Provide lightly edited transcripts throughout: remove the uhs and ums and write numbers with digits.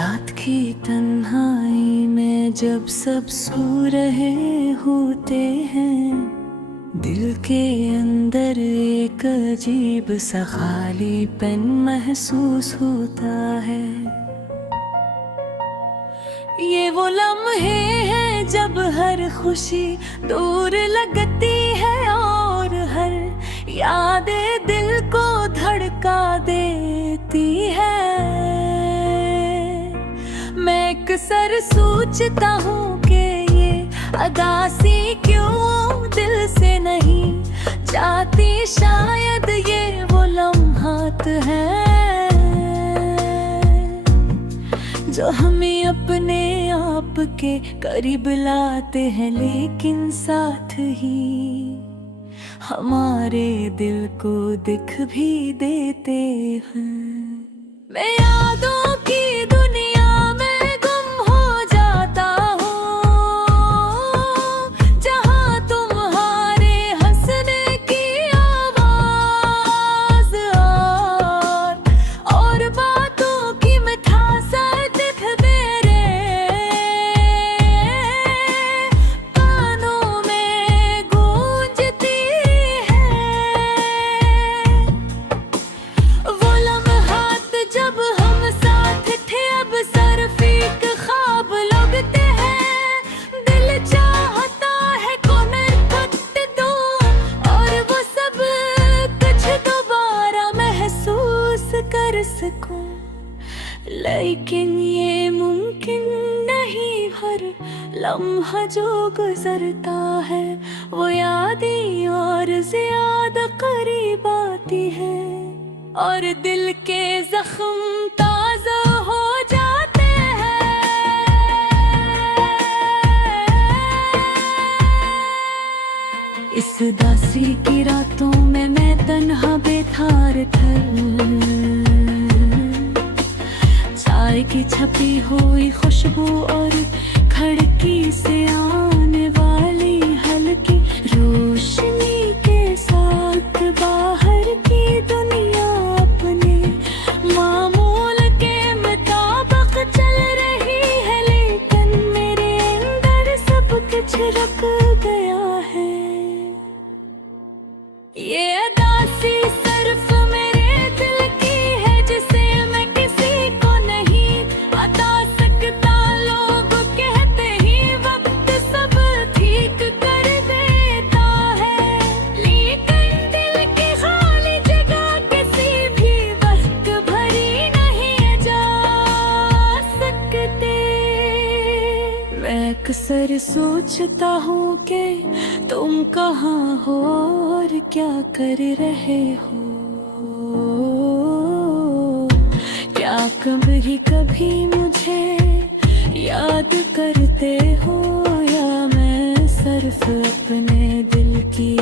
रात की तन्हाई में जब सब सो रहे होते हैं, दिल के अंदर एक अजीब सा खालीपन महसूस होता है। ये वो लम्हे हैं जब हर खुशी दूर लगती है और हर यादें दिल को धड़का देती है। मैं अक्सर सोचता हूँ कि ये अदासी क्यों दिल से नहीं जाती, शायद ये वो लम्हात हैं जो हमें अपने आप के करीब लाते हैं, लेकिन साथ ही हमारे दिल को दिख भी देते हैं। मैं यादों की दुनिया में गुम हो जाता हूँ, जहाँ तुम्हारे हंसने की आवाज और बातों की मिठास दिख मेरे कानों में गूंजती है। वो लम्हात जब हम साथ थे अब सरफीक ख्वाब लगते हैं, दिल चाहता है कोने पट दो और वो सब कुछ दोबारा महसूस कर सकूं, लेकिन ये मुमकिन नहीं। हर लम्हा जो गुजरता है वो यादें और ज्यादा करीब आती है और दिल के जख्म ताजा हो जाते हैं। इस दासी की रातों में मैं तन्हा बेथार चाय की छपी हुई खुशबू और खिड़की से आने वाली हल्की रोशनी के साथ बाहर की दुनिया अपने मामूल के मुताबिक चल रही है, लेकिन मेरे अंदर सब कुछ रख गया है। ये अदासी सिर्फ मेरे दिल की है जिसे मैं किसी को नहीं बता सकता। लोग कहते ही वक्त सब ठीक कर देता है, लेकिन दिल की खाली जगह किसी भी वक्त भरी नहीं जा सकते। मैं अक्सर सोचता हूँ कि तुम कहाँ हो और क्या कर रहे हो, क्या कभी कभी मुझे याद करते हो या मैं सिर्फ अपने दिल की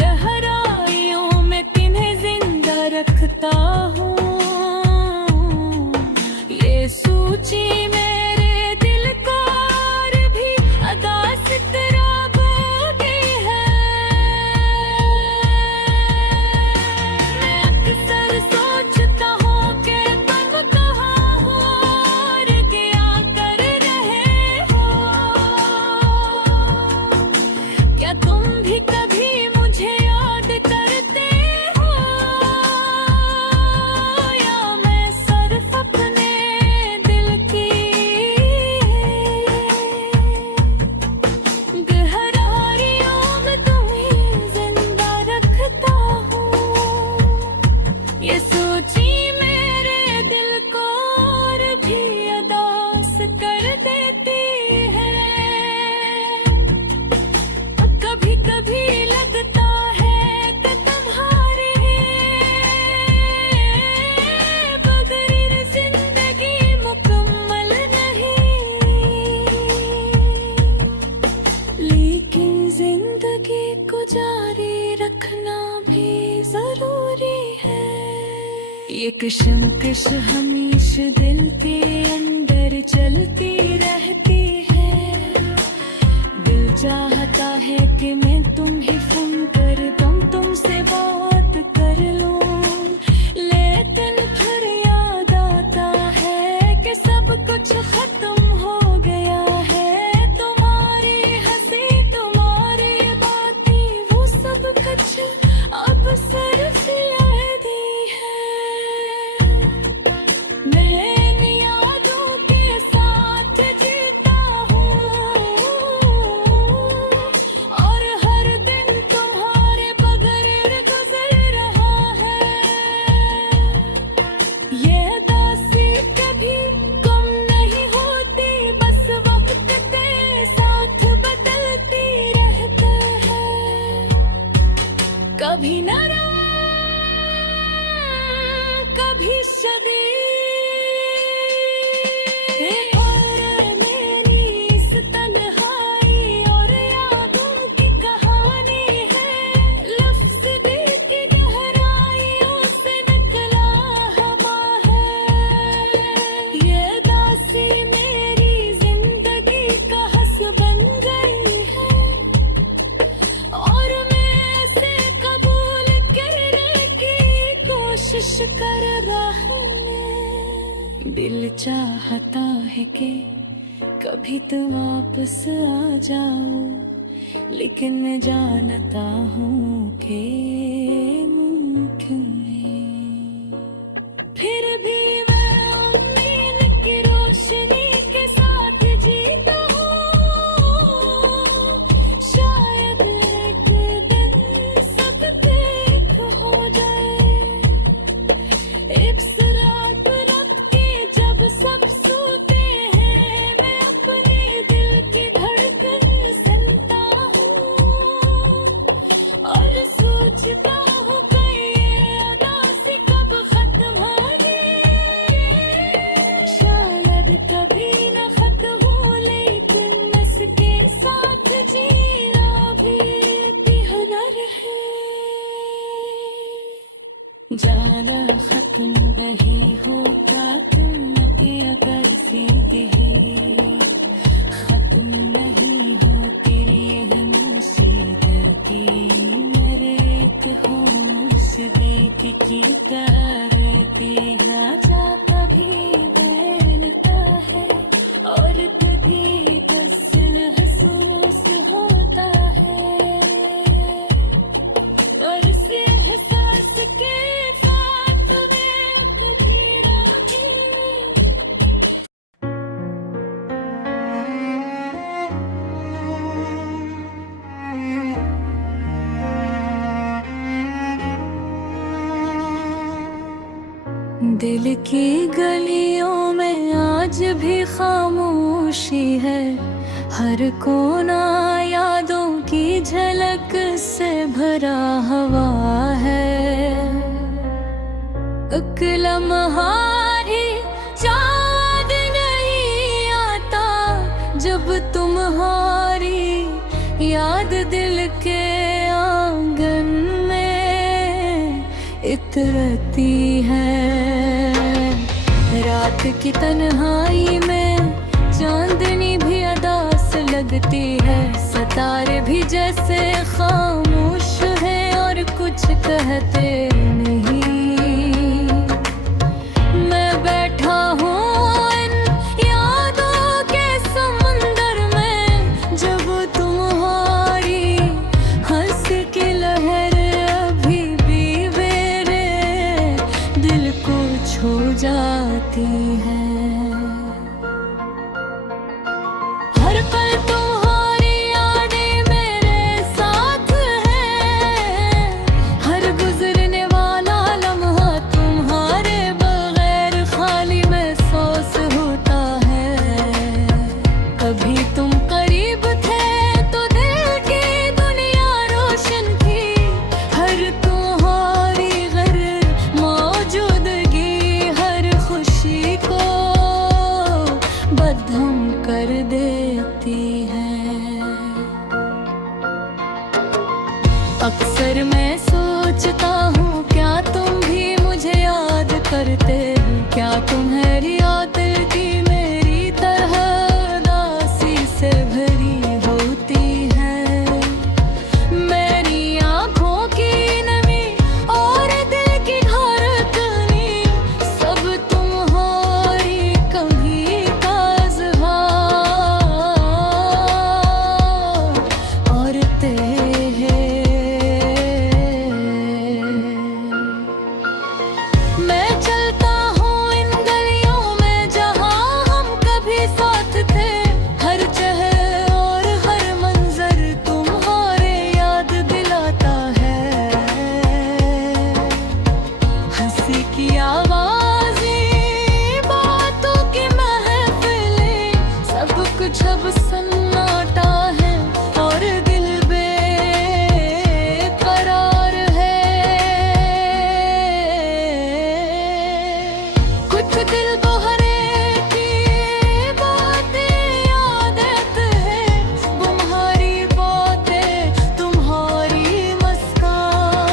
गहराइयों में तुम्हें जिंदा रखता हूँ। ये सूची मेरे दिल को और भी अदास तरह बोती है। मैं अक्सर सोचता हूँ कि तुम कहाँ हो और क्या कर रहे हो, क्या तुम भी कभी मुझे याद करते हो या मैं सिर्फ अपने दिल की गहराइयों में तुम्हें जिंदा रखता हूँ। ये सोची मेरे दिल को और भी अदास कर देती है। कभी कभी लगता है कि तुम्हारे बगैर जिंदगी मुकम्मल नहीं, लेकिन जिंदगी को जारी रखना भी जरूरी है। ये कशमकश हमेशा दिल के अंदर चलती रहती है। दिल चाहता है कि मैं तुम्हें फोन कर दूं, तुमसे बात कर लूं, लेकिन फिर याद आता है कि कुछ खत्म हो गया है। तुम्हारी हंसी तुम्हारी बातें वो सब कुछ अब सिर्फ यादी है। मैं इन यादों के साथ जीता हूँ और हर दिन तुम्हारे बगैर गुजर रहा है। ये दासी कभी कम नहीं होती, बस वक्त के साथ बदलती रहता है। कभी नरम कभी शदीद, और मेरी इस तन्हाई और यादों की कहानी है। लफ्ज़ दिल की गहराइयों से निकला हवा है। ये दासी मेरी जिंदगी का हंस बन गई है और मैं इसे कबूल करने की कोशिश कर रहा हूँ। दिल चाहता है कि कभी तुम वापस आ जाओ, लेकिन मैं जानता हूँ कि मुमकिन नहीं। फिर भी मैं उम्मीद की रोशनी के साथ जीता हूँ। शायद एक दिन सब ठीक हो जाए। इस रात रब के जब सब सोते हैं, मैं अपने दिल की धड़कन सुनता हूँ और सोचता हूँ कि ये उदासी कब खत्म होगी। शायद कभी न खत्म हो, लेकिन इसके साथ जीना भी बेहतर है। जाना खत्म नहीं होता तुम लगे अगर सीधी है। खत्म नहीं हो तेरी ये मुसीबती, मेरे एक होश देख की तरती राजा कभी बैठता है और कभी बस महसूस होता है। और इस एहसास के साथ मैं कभी राजी। दिल की गलियों में आज भी खामोशी है। हर कोना यादों की झलक से भरा हवा है। एक लम्हा ही याद नहीं आता जब तुम्हारी याद दिल के आंगन में इतरती है। रात की तन्हाई में चांदनी भी अदास लगती है। सितारे भी जैसे खामोश हैं और कुछ कहते नहीं। मैं बैठा हूँ इन यादों के समंदर में, जब तुम्हारी हंसी की लहर अभी भी मेरे दिल को छू जाती है। हर पल तुम्हारी यादें मेरे साथ हैं। हर गुजरने वाला लम्हा तुम्हारे बगैर खाली महसूस होता है। कभी तुम करीब थे तो दिल की दुनिया रोशन थी। हर तुम्हारी घर मौजूदगी हर खुशी को बदहम कर देती है। अक्सर मैं सोचता हूँ क्या तुम भी मुझे याद करते हो। क्या तुम्हारी याद की मेरी तरह उदासी से भरी होती है। मेरी आँखों की नमी और दिल की धड़कनी सब तुम्हारी कमी का रुक जब सन्नाटा है और दिल बेकरार है। कुछ दिल बहरे की बातें आदत है, तुम्हारी बातें तुम्हारी मुस्कान।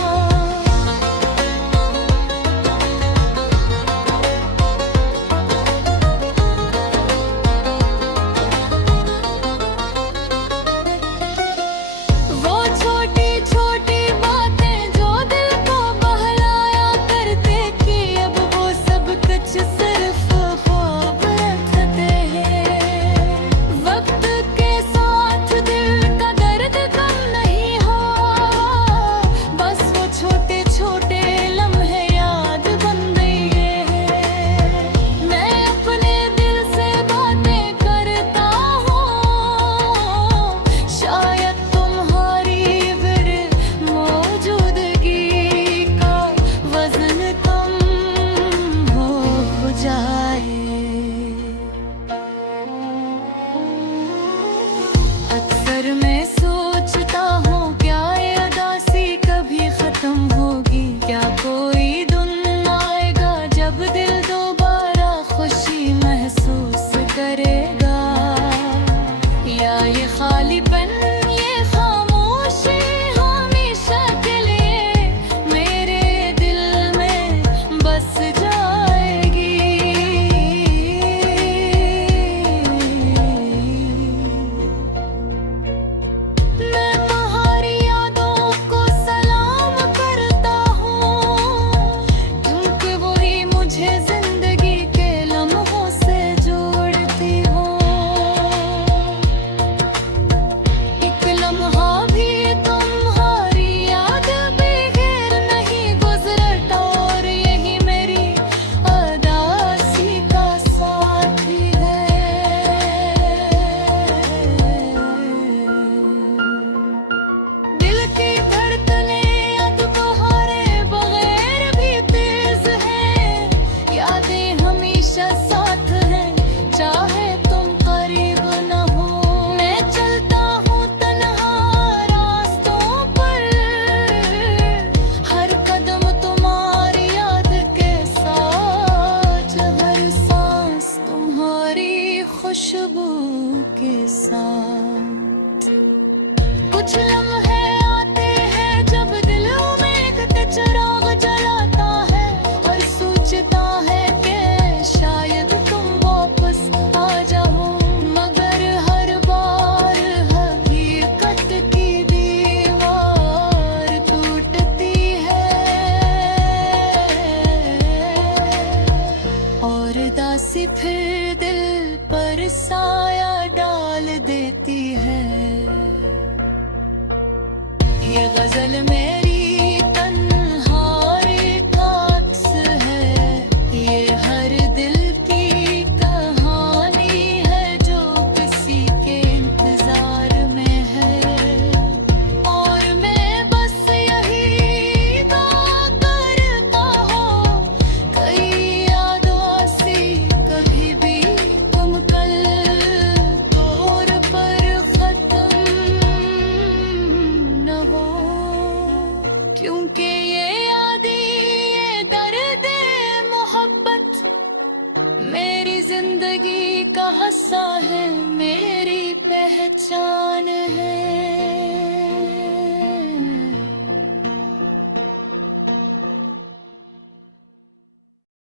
वो छोटी छोटी बातें जो दिल को बहलाया करते कि अब वो सब कुछ सिर्फ ख्वाब रखते हैं। वक्त के साथ दिल का दर्द कम नहीं हो, बस वो छोटे छोटे लम्हे याद बन गए हैं। मैं अपने दिल से बातें करता हूँ, शायद तुम्हारी फिर मौजूदगी का वजन कम हो जाए। अक्सर मैं सोचता हूँ क्या ये उदासी कभी खत्म होगी, क्या कोई दिन आएगा जब दिल दोबारा खुशी महसूस करेगा, या ये खालीपन ये खामोशी हमेशा के लिए मेरे दिल में बस जाएगी। मैं तुम्हारी यादों को सलाम करता हूँ, क्योंकि वही मुझे जिंदगी के लम्हों से जोड़ती हो। एक लम्हा भी तुम्हारी याद बगैर नहीं गुजरता, और यही मेरी उदासी का साथी है। दिल की धड़कनें अब तुम्हारे बगैर भी तेज हैं, यादें हमेशा साथ हैं चाहे तुम करीब न हो। मैं चलता हूँ तन्हा रास्तों पर, हर कदम तुम्हारी याद के साथ, हर सांस तुम्हारी खुशबू के साथ। कुछ लम्हे आते हैं जब दिलों में एक चिराग जलाता है और सोचता है कि शायद तुम वापस आ जाओ, मगर हर बार हकीकत की दीवार टूटती है और दासी फिर दिल पर साया डाल देती है। ये गजल मेरी तन्हाई का अक्स है, ये हर दिल की कहानी है जो किसी के इंतजार में है। और मैं बस यही दुआ करता हूँ कई यादों से कभी भी तुम कल तौर पर खत्म न हो, क्योंकि ये यादें ये दर्द मोहब्बत मेरी जिंदगी का हिस्सा है, मेरी पहचान है।